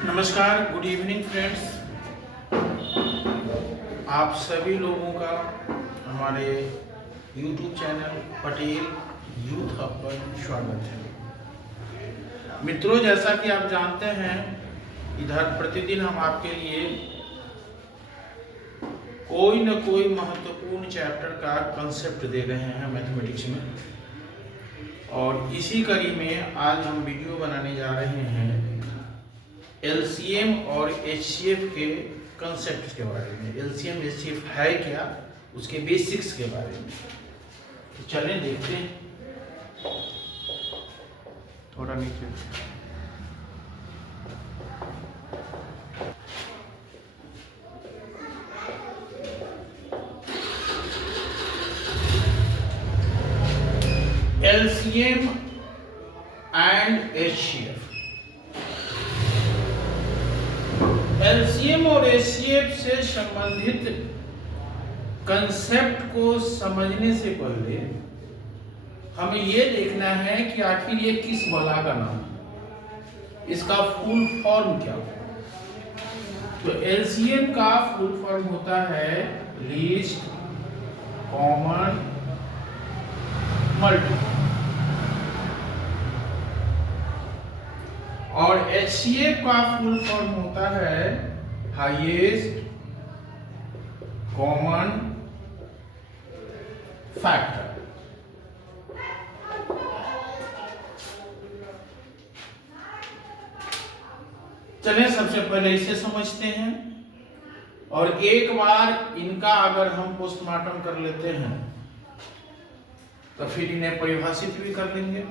नमस्कार, good evening friends. आप सभी लोगों का हमारे YouTube channel Patel youth hub पर स्वागत है। मित्रों, जैसा कि आप जानते हैं, इधर प्रतिदिन हम आपके लिए कोई न कोई महत्वपूर्ण चैप्टर का कंसेप्ट दे रहे हैं मैथमेटिक्स में, और इसी कड़ी में आज हम वीडियो बनाने जा रहे हैं एलसीएम और एचसीएफ के कंसेप्ट के बारे में। एलसीएम एचसीएफ है क्या, उसके बेसिक्स के बारे में। तो चलें देखते हैं। थोड़ा नीचे एलसीएम एंड एचसीएफ। एलसीएम और एचसीएफ से संबंधित कंसेप्ट को समझने से पहले हमें यह देखना है कि आखिर ये किस बला का नाम है, इसका फुल फॉर्म क्या है। तो एलसीएम का फुल फॉर्म होता है लीस्ट कॉमन मल्टीपल, और एचसीएफ का फुल फॉर्म होता है हाईएस्ट कॉमन फैक्टर। चलिए सबसे पहले इसे समझते हैं, और एक बार इनका अगर हम पोस्टमार्टम कर लेते हैं तो फिर इन्हें परिभाषित भी कर लेंगे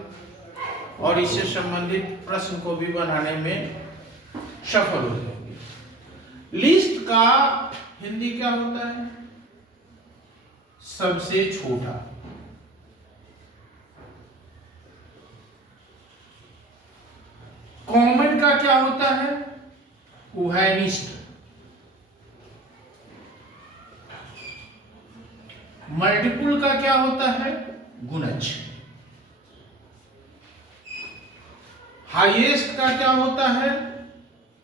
और इससे संबंधित प्रश्न को भी बनाने में सफल हो जाएंगे। लिस्ट का हिंदी क्या होता है? सबसे छोटा। कॉमन का क्या होता है? उभयनिष्ठ। मल्टीपल का क्या होता है? गुणज। हाईएस्ट का क्या होता है?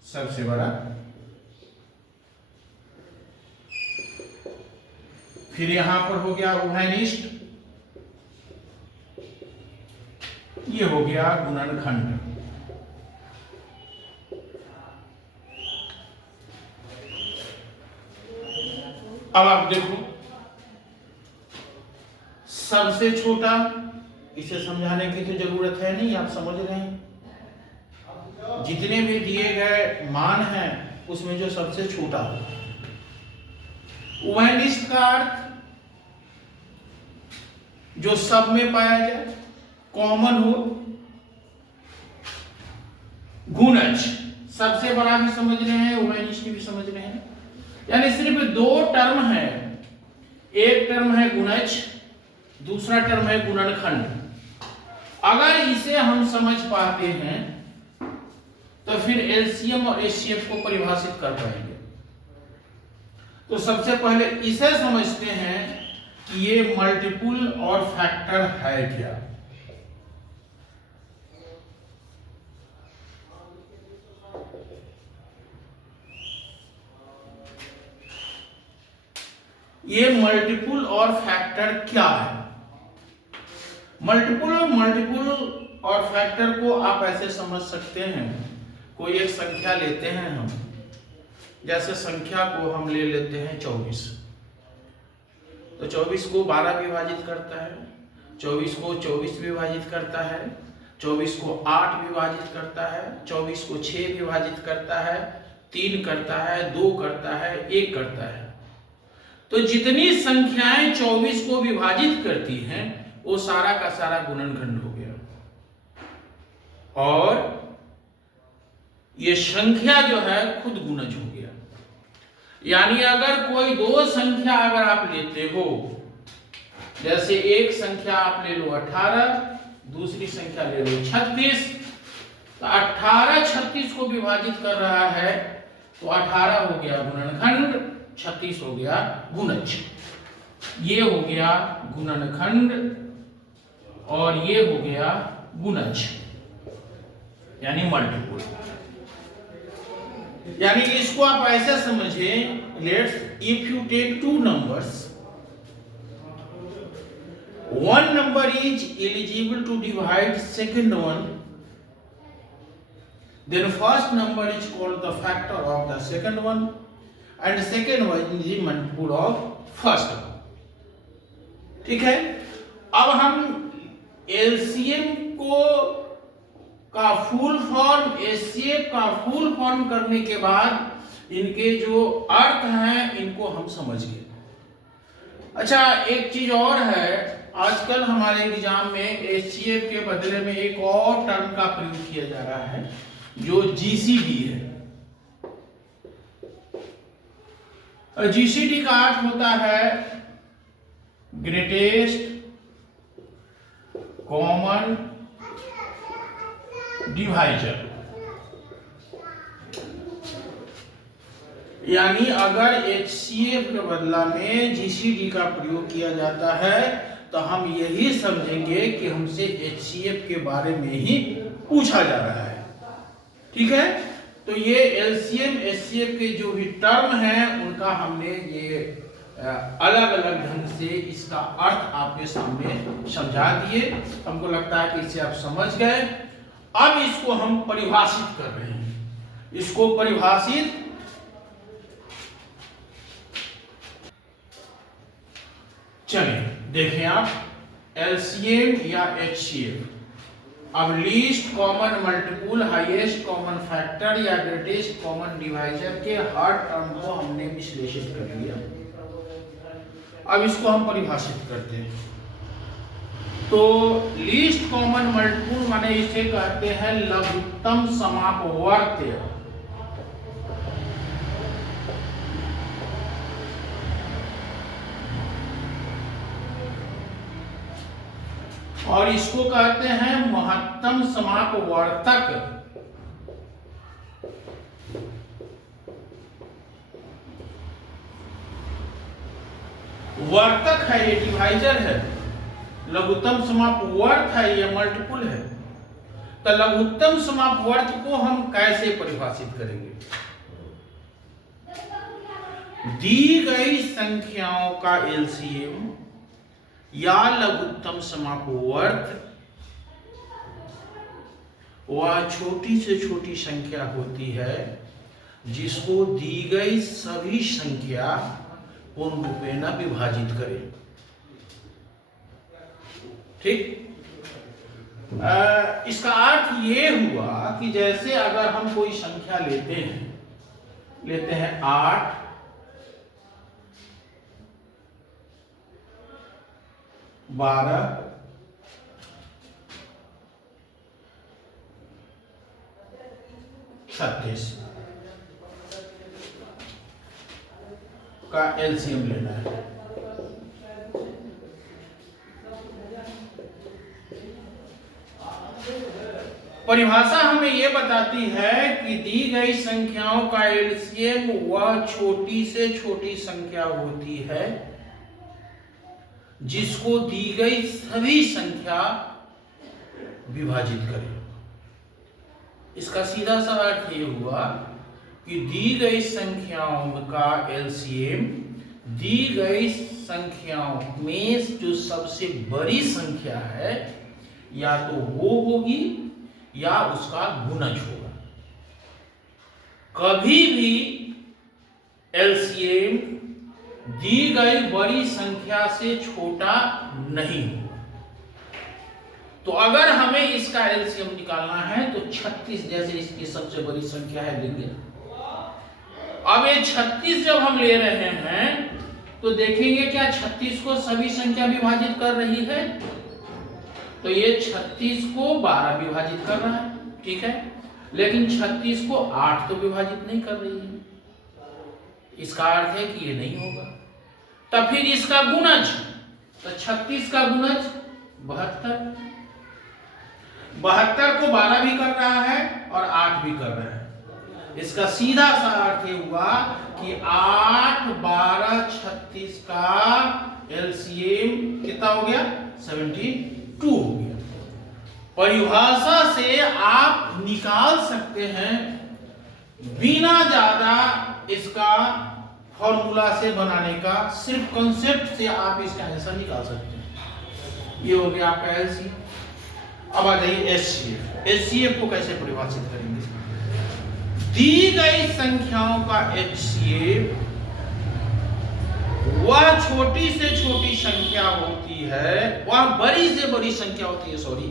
सबसे बड़ा। फिर यहां पर हो गया उभयनिष्ठ, ये हो गया गुणनखंड। अब आप देखो, सबसे छोटा, इसे समझाने की तो जरूरत है नहीं, आप समझ रहे हैं। जितने भी दिए गए मान हैं उसमें जो सबसे छोटा हो। उभयनिष्ठ का अर्थ जो सब में पाया जाए, कॉमन हो। गुणज, सबसे बड़ा भी समझ रहे हैं, उभयनिष्ठ भी समझ रहे हैं। यानी सिर्फ दो टर्म है, एक टर्म है गुणज, दूसरा टर्म है गुणनखंड। अगर इसे हम समझ पाते हैं तो फिर एलसीएम और एचसीएफ को परिभाषित कर पाएंगे। तो सबसे पहले इसे समझते हैं कि ये मल्टीपल और फैक्टर है क्या। ये मल्टीपल और फैक्टर क्या है? मल्टीपल और फैक्टर को आप ऐसे समझ सकते हैं, कोई एक संख्या लेते हैं हम, जैसे संख्या को हम ले लेते हैं 24। तो 24 को 12 विभाजित करता है, 24 को 24 विभाजित करता है, 24 को 8 विभाजित करता है, 24 को 6 विभाजित करता है, 3 करता है, 2 करता है, 1 करता है। तो जितनी संख्याएं 24 को विभाजित करती हैं वो सारा का सारा गुणनखंड हो गया। और ये संख्या जो है खुद गुणज हो गया। यानी अगर कोई दो संख्या अगर आप लेते हो, जैसे एक संख्या आप ले लो 18, दूसरी संख्या ले लो 36, तो 18 36 को विभाजित कर रहा है तो 18 हो गया गुणनखंड, 36 हो गया गुणज। ये हो गया गुणनखंड और ये हो गया गुणज, यानी मल्टीपल। यानी इसको आप ऐसे समझिए, let's if you take two numbers, one number is eligible to divide second one, then first number is called the factor of the second one and second one is the multiple of first one. ठीक है, अब हम LCM को का full form, HCF का full form करने के बाद इनके जो अर्थ हैं इनको हम समझ गए। अच्छा, एक चीज और है, आजकल हमारे एग्जाम में एचसीएफ के बदले में एक और टर्म का प्रयोग किया जा रहा है जो जीसीडी है। जीसीडी का अर्थ होता है ग्रेटेस्ट कॉमन डिवाइजर, यानी अगर एचसीएफ के बदला में जीसीडी का प्रयोग किया जाता है तो हम यही समझेंगे कि हमसे एचसीएफ के बारे में ही पूछा जा रहा है। ठीक है, तो ये एलसीएम एचसीएफ के जो भी टर्म हैं उनका हमने ये अलग अलग ढंग से इसका अर्थ आपके सामने समझा दिए। हमको लगता है कि इसे आप समझ गए। अब इसको हम परिभाषित कर रहे हैं, इसको परिभाषित चलिए देखें आप, एलसीएम या एचसीएफ। अब least common multiple, highest common factor या ग्रेटेस्ट कॉमन डिवाइजर के हर टर्म को हमने विश्लेषित कर लिया। अब इसको हम परिभाषित करते हैं। तो लीस्ट कॉमन मल्टीपल माने इसे कहते हैं लघुत्तम समापवर्त्य। और इसको कहते हैं महत्तम समापवर्तक। वर्तक है ये, डिवाइजर है। लघुत्तम समापवर्त है ये, मल्टीपल है। तो लघुत्तम समापवर्त को हम कैसे परिभाषित करेंगे? दी गई संख्याओं का एलसीएम या लघुत्तम समापवर्त वह छोटी से छोटी संख्या होती है जिसको दी गई सभी संख्या पूर्ण रूपेण विभाजित करे। ठीक, इसका अर्थ ये हुआ कि जैसे अगर हम कोई संख्या लेते हैं 8, 12, 36 का एलसीएम लेना है। परिभाषा हमें यह बताती है कि दी गई संख्याओं का एलसीएम वह छोटी से छोटी संख्या होती है जिसको दी गई सभी संख्या विभाजित करे। इसका सीधा सा अर्थ ये हुआ कि दी गई संख्याओं का एलसीएम दी गई संख्याओं में जो सबसे बड़ी संख्या है या तो वो होगी या उसका गुणज होगा। कभी भी एलसीएम दी गई बड़ी संख्या से छोटा नहीं होगा। तो अगर हमें इसका एलसीएम निकालना है तो 36 जैसे इसकी सबसे बड़ी संख्या है लेंगे। अब ये 36 जब हम ले रहे हैं तो देखेंगे क्या 36 को सभी संख्या विभाजित कर रही है? तो ये 36 को 12 विभाजित कर रहा है, ठीक है, लेकिन 36 को 8 तो विभाजित नहीं कर रही है। इसका अर्थ है कि ये नहीं होगा। तब फिर इसका गुणज, तो 36 का गुणज 72, 72 को 12 भी कर रहा है और 8 भी कर रहा है। इसका सीधा सा अर्थ ये हुआ कि 8, 12, 36 का एलसीएम कितना हो गया? 72 हो गया। परिभाषा से आप निकाल सकते हैं बिना ज्यादा इसका फॉर्मूला से बनाने का, सिर्फ कॉन्सेप्ट से आप इसका आंसर निकाल सकते हैं। ये हो गया आपका एलसीएम। अब आ जाइए एचसीएफ। एचसीएफ को कैसे परिभाषित करेंगे? दी गई संख्याओं का एचसीएफ वह छोटी से छोटी संख्या होती है, वह बड़ी से बड़ी संख्या होती है, सॉरी,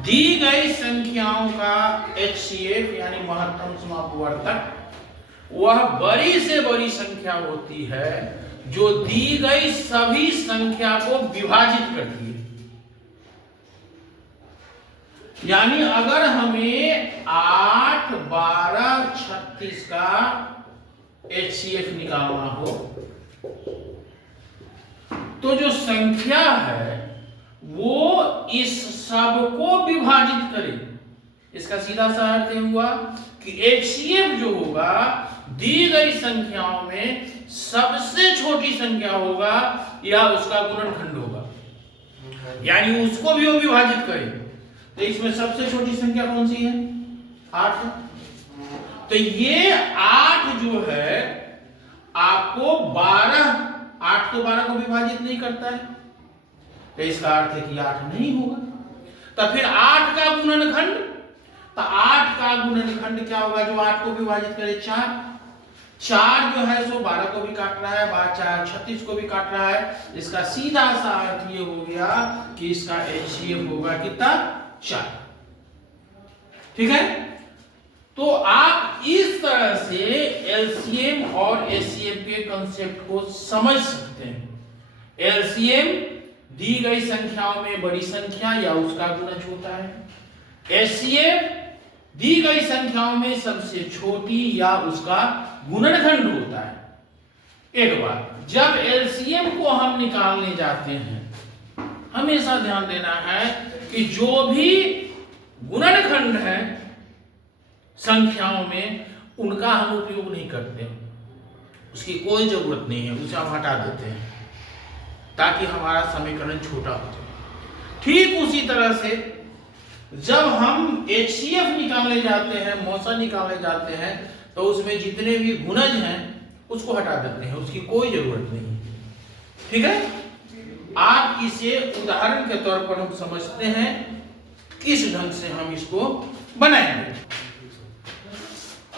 दी गई संख्याओं का एचसीएफ यानी महत्तम समापवर्तक वह बड़ी से बड़ी संख्या होती है जो दी गई सभी संख्या को विभाजित करती है। यानी अगर हमें 8, 12, 36 का एचसीएफ निकालना हो तो जो संख्या है वो इस सब को विभाजित करे। इसका सीधा सा अर्थ हुआ कि एचसीएफ जो होगा दी गई संख्याओं में सबसे छोटी संख्या होगा या उसका गुणनखंड होगा, यानी उसको भी वो विभाजित करे। तो इसमें सबसे छोटी संख्या कौन सी है? 8। तो ये 8 जो है आपको 8 तो 12 को विभाजित नहीं करता है, तो इसका अर्थ है कि 8 नहीं होगा। तो फिर 8 का गुणनखंड, तो 8 का गुणनखंड क्या होगा जो 8 को विभाजित करे? 4 जो है सो 12 को भी काट रहा है, 4 36 को भी काट रहा है। इसका सीधा सा अर्थ ये हो गया कि इसका एचसीएफ होगा कितना? 4। ठीक है। तो आप इस तरह से एलसीएम और एचसीएफ के कांसेप्ट को समझ सकते हैं। एलसीएम दी गई संख्याओं में बड़ी संख्या या उसका गुणज होता है। एचसीएफ दी गई संख्याओं में सबसे छोटी या उसका गुणनखंड होता है। एक बात, जब एलसीएम को हम निकालने जाते हैं हमेशा ध्यान देना है कि जो भी गुणनखंड है संख्याओं में उनका हम उपयोग नहीं करते, उसकी कोई जरूरत नहीं है, उसे हम हटा देते हैं ताकि हमारा समीकरण छोटा हो जाए। ठीक उसी तरह से जब हम एचसीएफ निकालने जाते हैं, मौसा निकालने जाते हैं, तो उसमें जितने भी गुणज हैं उसको हटा देते हैं, उसकी कोई जरूरत नहीं। ठीक है। आप इसे उदाहरण के तौर पर हम समझते हैं किस ढंग से हम इसको बनाएंगे।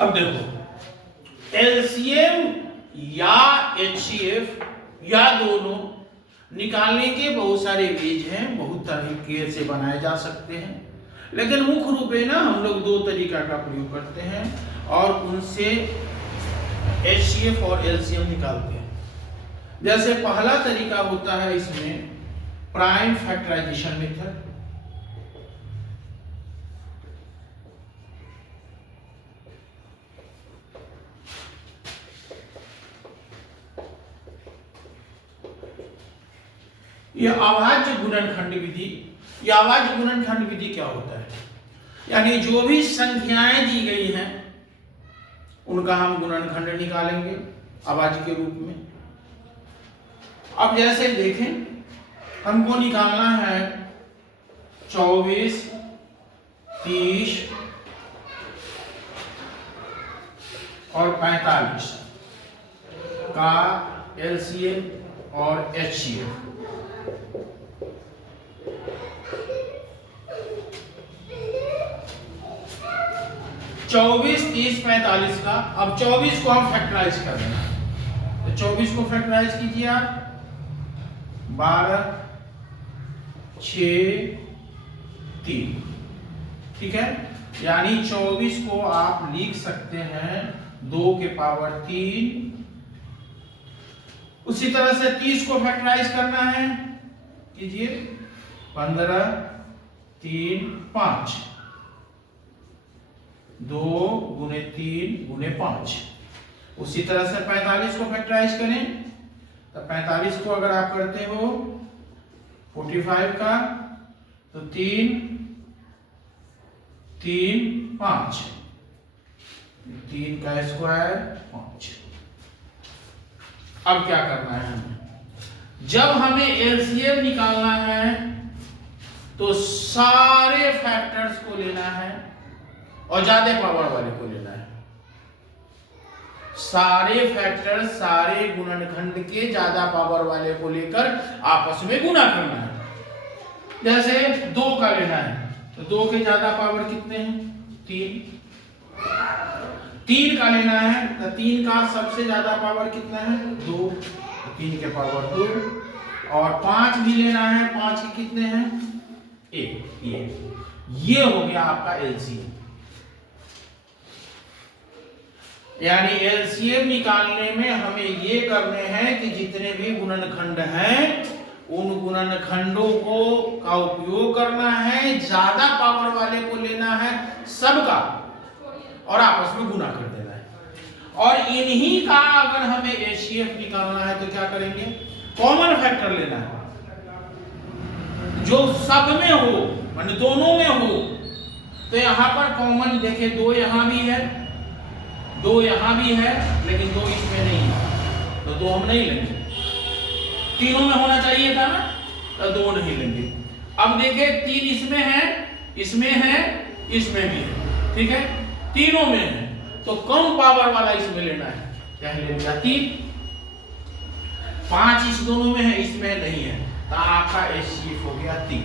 अब देखो, एलसीएम या एचसीएफ या दोनों निकालने के बहुत सारे वेज हैं, बहुत तरीके से बनाए जा सकते हैं, लेकिन मुख्य रूप में ना हम लोग 2 तरीका का प्रयोग करते हैं और उनसे एचसीएफ और एलसीएम निकालते हैं। जैसे पहला तरीका होता है इसमें प्राइम फैक्टराइजेशन मेथड। यह अभाज्य गुणनखंड विधि, यह अभाज्य गुणनखंड विधि क्या होता है? यानी जो भी संख्याएं दी गई हैं उनका हम गुणनखंड निकालेंगे अभाज्य के रूप में। अब जैसे देखें, हमको निकालना है 24, 30 और 45 का एलसीएम और एचसीएफ। चौबीस, 30, 45 का, अब 24 को हम फैक्टराइज कर देना, तो 24 को फैक्टराइज कीजिए आप। 12, 6, 3। ठीक है। यानी 24 को आप लिख सकते हैं 2 के पावर 3। उसी तरह से 30 को फैक्टराइज करना है, कीजिए। 15, 3, 5, 2 गुने 3 गुने 5। उसी तरह से 45 को फैक्टराइज करें, तो 45 को अगर आप करते हो 45 का, तो 3, 3, 5, 3 का स्क्वायर 5। अब क्या करना है हमें? जब हमें एलसीएम निकालना है तो सारे फैक्टर्स को लेना है और ज्यादा पावर वाले को लेना है। सारे फैक्टर, सारे गुणनखंड के ज्यादा पावर वाले को लेकर आपस में गुना करना है। जैसे 2 का लेना है तो 2 के ज्यादा पावर कितने हैं? 3। 3 का लेना है तो 3 का सबसे ज्यादा पावर कितना है? 2। 3 के पावर 2। और 5 भी लेना है, 5 के कितने हैं? 1। ये हो गया आपका एलसीएम। यानी एलसीएम निकालने में हमें ये करने हैं कि जितने भी गुणनखंड हैं उन गुणनखंडों को का उपयोग करना है, ज्यादा पावर वाले को लेना है सबका और आपस में गुना कर देना है। और इन्हीं का अगर हमें एचसीएफ निकालना है तो क्या करेंगे? कॉमन फैक्टर लेना है जो सब में हो, माने दोनों में हो। तो यहां पर कॉमन देखे 2 यहां भी है, 2 यहां भी है, लेकिन 2 इसमें नहीं है तो 2 हम नहीं लेंगे। तीनों में होना चाहिए था ना, तो 2 नहीं लेंगे। अब देखे 3 इसमें है, इसमें है, इसमें भी है, ठीक है, तीनों में है तो कम पावर वाला इसमें लेना है, क्या ले लिया? 3। 5 इस दोनों में है, इसमें नहीं है, तो आपका एचसीएफ हो गया 3।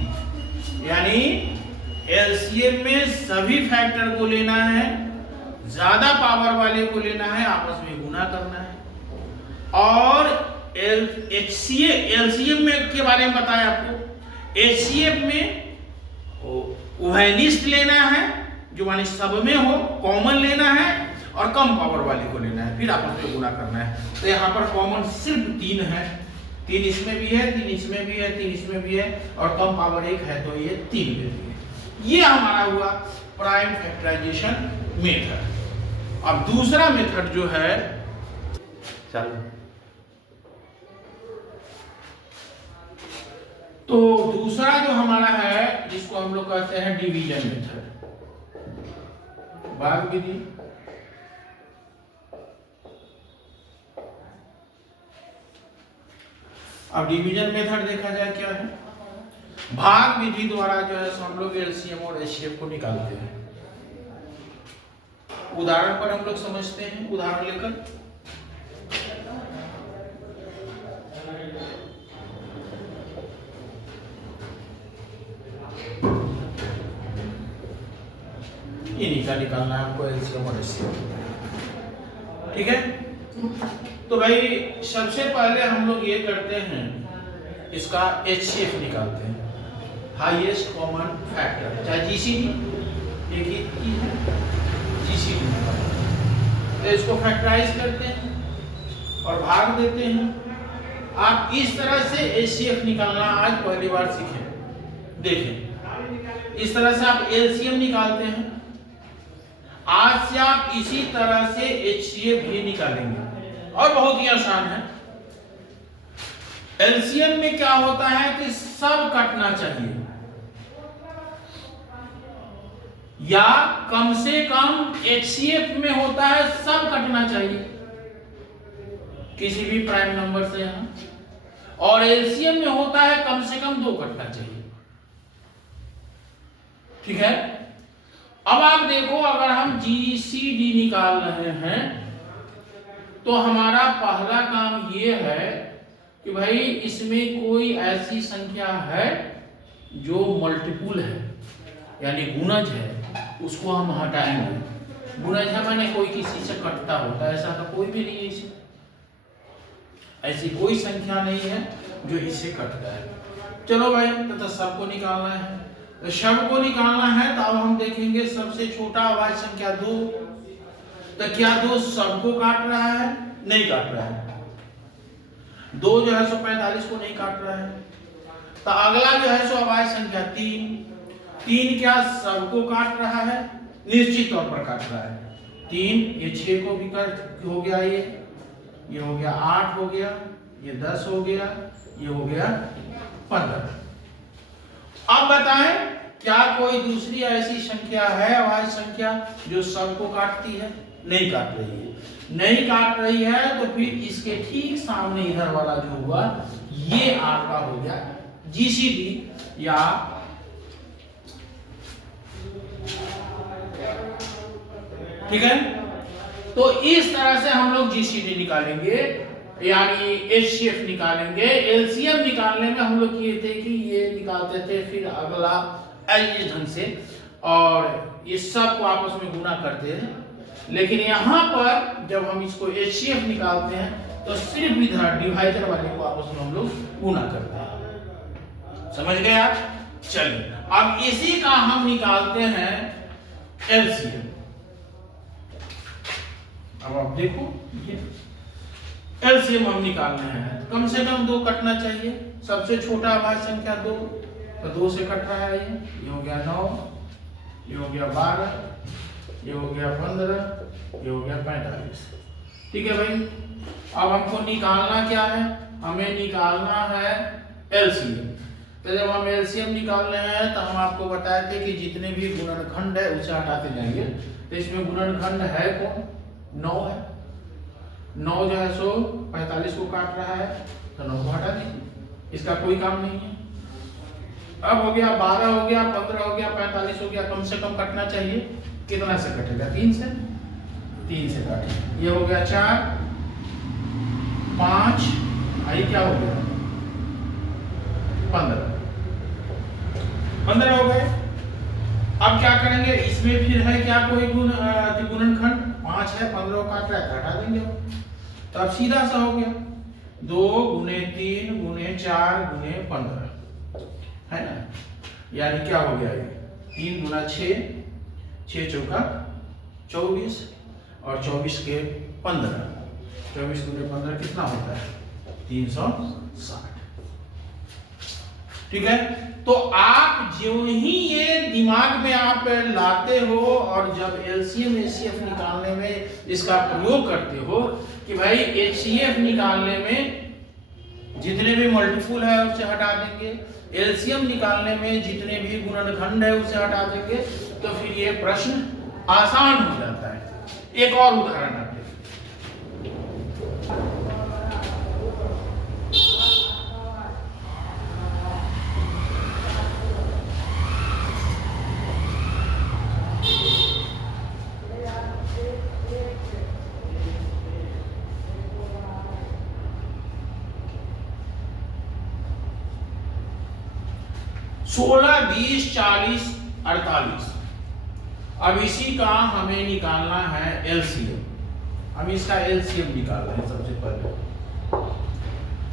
यानी एलसीएम में सभी फैक्टर को लेना है, ज्यादा पावर वाले को लेना है, आपस में गुना करना है। और एलसीएम में के बारे में बताया आपको। एचसीएफ में उभयनिष्ठ लेना है जो माने सब में हो, कॉमन लेना है और कम पावर वाले को लेना है, फिर आपस में गुना करना है। तो यहाँ पर कॉमन सिर्फ 3 है, 3 इसमें भी है, 3 इसमें भी है, 3 इसमें भी है और कम पावर 1 है तो ये 3 लेती है। ये हमारा हुआ प्राइम फैक्टराइजेशन मेथड। अब दूसरा मेथड जो है, चलो तो दूसरा जो हमारा है जिसको हम लोग कहते हैं डिवीजन मेथड, भाग विधि। अब डिवीजन मेथड देखा जाए क्या है। भाग विधि द्वारा जो है हम लोग एलसीएम और एचसीएफ को निकालते हैं। उदाहरण पर हम लोग समझते हैं, उदाहरण लेकर इन्हीं का निकालना है हमको एलसीएम और एचसीएफ, ठीक है। तो भाई सबसे पहले हम लोग ये करते हैं, इसका एचसीएफ निकालते हैं, हाईएस्ट कॉमन फैक्टर, चाहे जीसीडी एक ही है, जीसीडी तो इसको फैक्टराइज करते हैं और भाग देते हैं। आप इस तरह से एचसीएफ निकालना आज पहली बार सीखें। देखें इस तरह से आप एलसीएम निकालते हैं, आज से आप इसी तरह से एचसीएफ भी निकालेंगे और बहुत ही आसान है। एलसीएम में क्या होता है कि सब कटना चाहिए या कम से कम एचसीएफ में होता है सब कटना चाहिए किसी भी प्राइम नंबर से यहां, और एलसीएम में होता है कम से कम 2 कटना चाहिए, ठीक है। अब आप देखो अगर हम जीसीडी निकाल रहे हैं तो हमारा पहला काम ये है कि भाई इसमें कोई ऐसी संख्या है जो मल्टीपुल है यानी गुणज है, उसको हम हटाएंगे। गुणज है माने कोई किसी से कटता होता है, ऐसा तो कोई भी नहीं है, इसे ऐसी कोई संख्या नहीं है जो इससे कटता है। चलो भाई तो सबको निकालना है, तो शब्द को निकालना है तो अब हम देखेंगे सबसे छोटा अभाज्य संख्या 2, तो क्या 2 सबको काट रहा है? नहीं काट रहा है। 2 जो है 145 को नहीं काट रहा है। तो अगला जो है सो अभाज्य संख्या 3, 3 क्या सबको काट रहा है? निश्चित तौर पर काट रहा है। 3 ये 6 को भी काट हो गया, ये हो गया 8 हो गया, ये 10 हो गया, ये हो गया 15। अब बताएं क्या कोई दूसरी ऐसी संख्या है अभाज्य संख्या जो सबको काटती है? नहीं काट रही है। नहीं काट रही है तो फिर इसके ठीक सामने इधर वाला जो हुआ ये आपका हो गया जीसीडी या ठीक है। तो इस तरह से हम लोग जीसीडी निकालेंगे, यानी एचसीएफ निकालेंगे। एलसीएम निकालने में हम लोग किए थे कि ये निकालते थे, फिर अगला इस ढंग से, और ये सब को आपस में गुना करते हैं। लेकिन यहाँ पर जब हम इसको एचसीएफ निकालते हैं तो सिर्फ इधर डिवाइजर वाले को आपस में हम लोग गुना करते हैं। समझ गए आप? चलिए अब इसी का हम निकालते हैं एलसीएम। अब आप देखो, ये एलसीएम हम निकालना है, कम से कम 2 कटना चाहिए। सबसे छोटा हमारी संख्या 2, तो 2 से कट रहा है। ये हो गया 9, ये हो गया 12, ये हो गया 15, ये हो गया 45। ठीक है भाई। अब हमको निकालना क्या है? हमें निकालना है एलसीएम। तो जब हम एलसीएम निकाल रहे हैं तो हम आपको बताए थे कि जितने भी गुणनखंड है उसे हटाते जाएंगे। तो इसमें गुणनखंड है कौन? 9 है। 9 जो है सो 45 को काट रहा है, तो 9 को हटा दीजिए, इसका कोई काम नहीं है। अब हो गया 12 हो गया, 15 हो गया, 45 हो गया, कम से कम कटना चाहिए। कितना से कटेगा? 3 से। 3 से काटे। ये हो गया 4, 5, आई क्या हो गया? 15 हो गए। अब क्या करेंगे? इसमें फिर है क्या कोई गुणनखंड? 5 है, 15 काट रहा है, हटा देंगे। तो अब सीधा सा हो गया 2 गुने 3 गुने 4 गुने 15, है ना? यानी क्या हो गया? ये 3 गुना 6, 6 चौका 24, और 24 के 15, 24 गुने 15 कितना होता है? 360। ठीक है। तो आप जो ही ये दिमाग में आप लाते हो और जब एलसीएम एचसीएफ निकालने में इसका प्रयोग करते हो कि भाई एचसीएफ निकालने में जितने भी मल्टीपुल है उसे हटा देंगे, एलसीएम निकालने में जितने भी गुणनखंड है उसे हटा देंगे, तो फिर ये प्रश्न आसान हो जाता है। एक और उदाहरण आते हैं। 16, 20, 40, 48। अब इसी का हमें निकालना है एलसीएम। हम इसका एलसीएम निकाल रहे हैं सबसे पहले।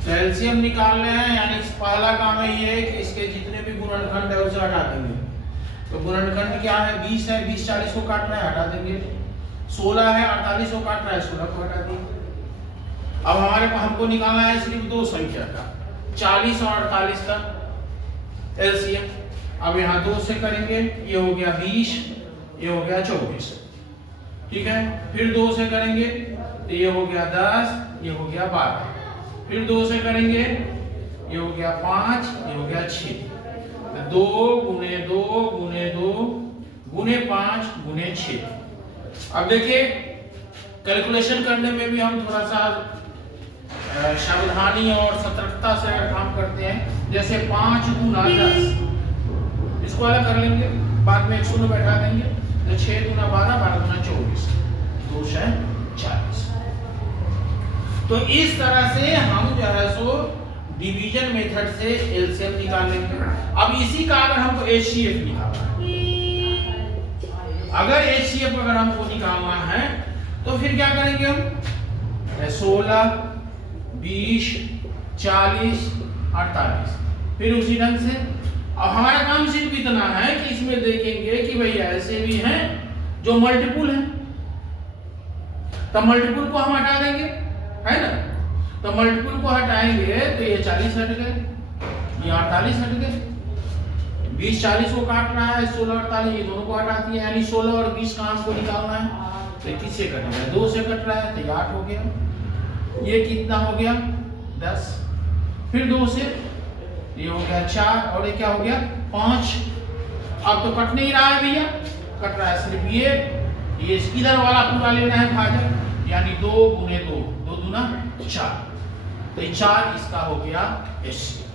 तो एलसीएम निकाल रहे हैं, यानी पहला काम है ये कि इसके जितने भी गुणनखंड है उसे हटा देंगे। तो गुणनखंड क्या है? 20 है, 20 40 को काट रहा है, हटा देंगे। 16 है, 48 को काट रहा है, 16 को हटा देंगे। अब हमारे को हमको निकालना है सिर्फ 2 संख्या का, 40 और 48 का एलसीएम। अब यहाँ 2 से करेंगे, ये हो गया 20, ये हो गया 24। ठीक है। फिर 2 से करेंगे तो ये हो गया 10, ये हो गया 12। फिर 2 से करेंगे, ये हो गया 5, ये हो गया 6। 2 गुने 2 गुने 2 गुने 5 गुने 6। अब देखिए कैलकुलेशन करने में भी हम थोड़ा सा सावधानी और सतर्कता से काम करते हैं। जैसे 5 गुना 10, इसको अलग कर लेंगे, बाद में 1 बैठा देंगे। तो 6 गुना 12, 12 गुना 24, 2 से 40। तो इस तरह से हम जो है सो डिवीजन मेथड से एलसीएम निकालेंगे। अब इसी का अगर हमको एचसीएफ निकालना है, अगर एचसीएफ अगर हमको निकालना है तो फिर क्या करेंगे हम? 16, 20, 40, 48। फिर उसी ढंग से अब हमारा काम सिर्फ इतना है कि इसमें देखेंगे कि भाई ऐसे भी हैं जो मल्टीपुल हैं, तो मल्टीपुल को हम हटा देंगे, है ना? तो मल्टीपुल को हटाएंगे तो ये 40 हट गए, ये 48 हट गए। 20 40 को काट रहा है, 16 48, ये दोनों को हटा दिया, यानी 16 और 20 का हमको निकालना है। तो किससे कटेगा? 2 से कट रहा है, तो 8 हो गया। ये कितना हो गया? 10। फिर 2 से ये हो गया 4, और ये क्या हो गया? 5। अब तो कट नहीं रहा है भैया, कट रहा है सिर्फ ये इधर वाला पूरा लेना है भाजक, यानी 2 गुने 2, 2 दूना 4। तो 4 इसका हो गया एचसीएफ।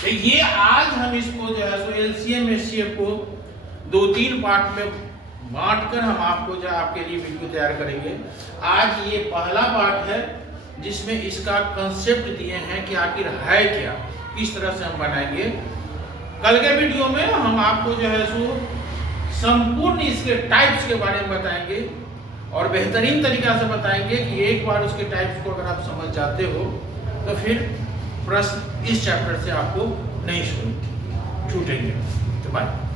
तो ये आज हम इसको जो है सो एलसीएम एचसीएफ को 2-3 पार्ट में बांटकर हम आपको जो आपके लिए वीडियो तैयार करेंगे। आज ये पहला पार्ट है जिसमें इसका कंसेप्ट दिए हैं कि आखिर है क्या, किस तरह से हम बनाएंगे। कल के वीडियो में हम आपको जो है सो संपूर्ण इसके टाइप्स के बारे में बताएंगे और बेहतरीन तरीका से बताएंगे कि एक बार उसके टाइप्स को अगर आप समझ जाते हो तो फिर प्रश्न इस चैप्टर से आपको नहीं छूटेंगे। तो बाय।